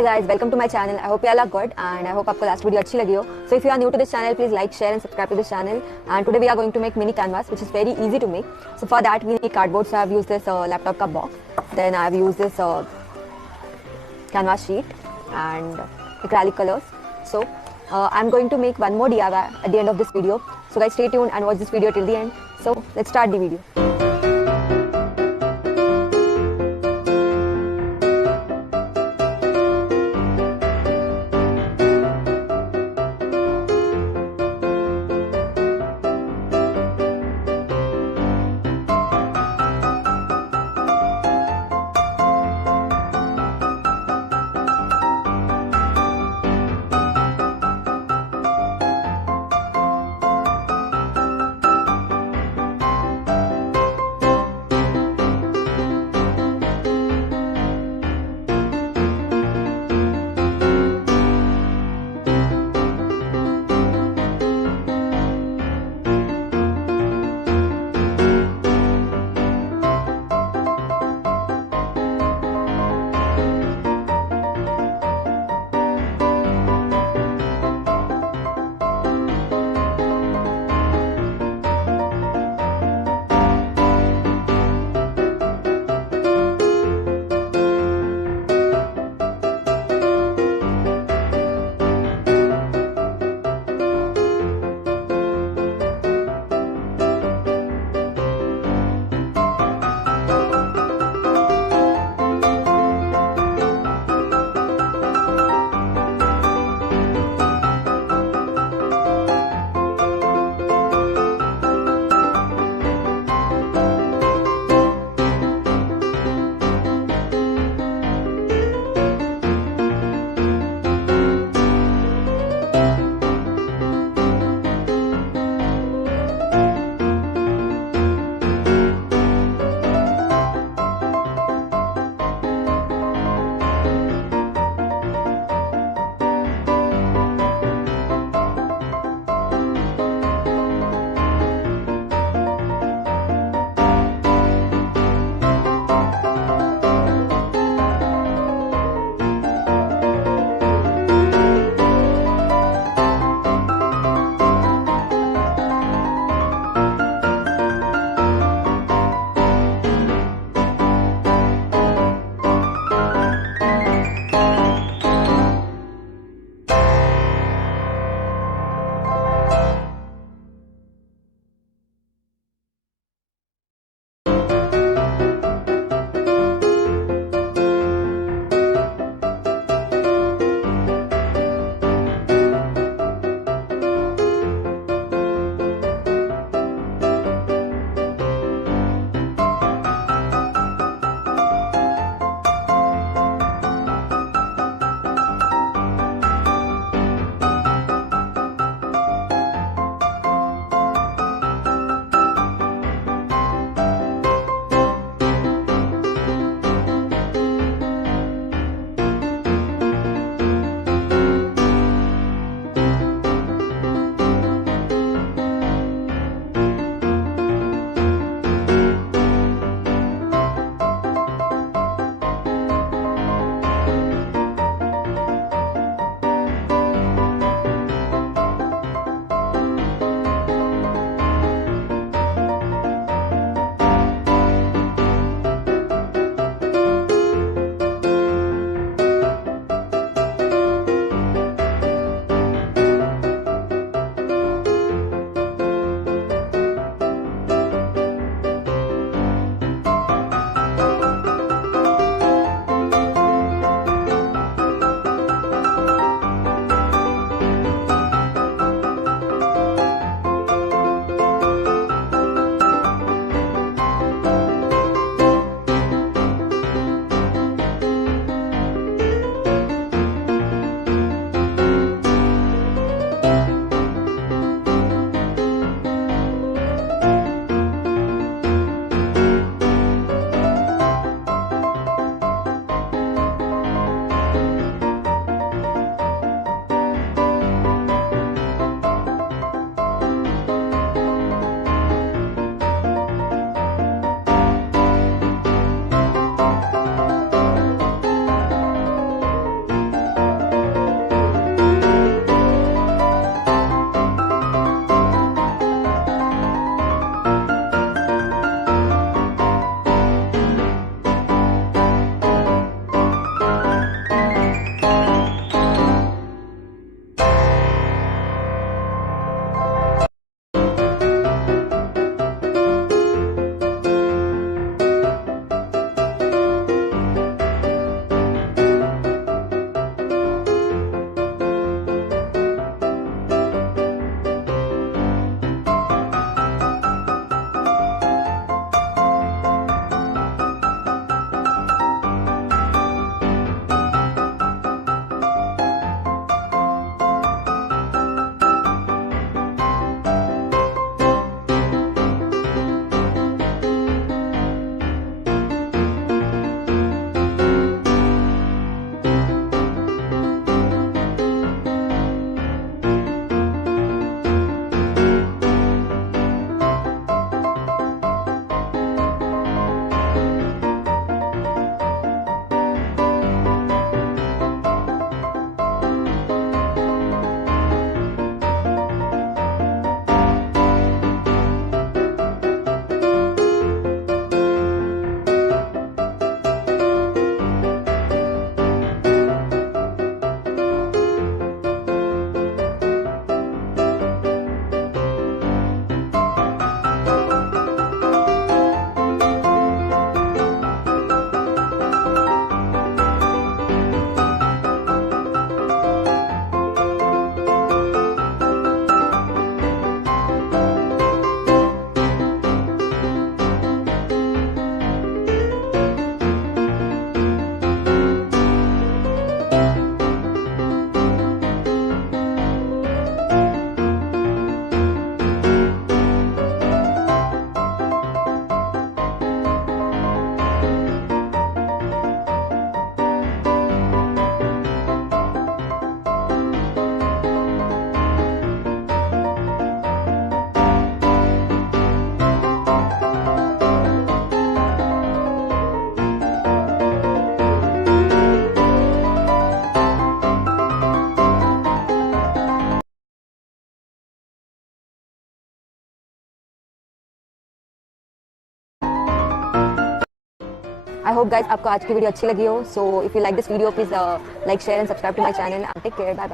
Hi guys, welcome to my channel. I hope you all are good and I hope आपको last video अच्छी लगी हो. So if you are new to this channel, please like, share and subscribe to this channel. And today we are going to make mini canvas, which is very easy to make. So for that we need cardboard. So I have used this laptop ka box. Then I have used this canvas sheet and acrylic colors. So I'm going to make one more DIY at the end of this video. So guys, stay tuned and watch this video till the end. So let's start the video. I hope guys आपको आज की वीडियो अच्छी लगी हो. So if you like this video please like share and subscribe to my channel. Take care. Bye bye.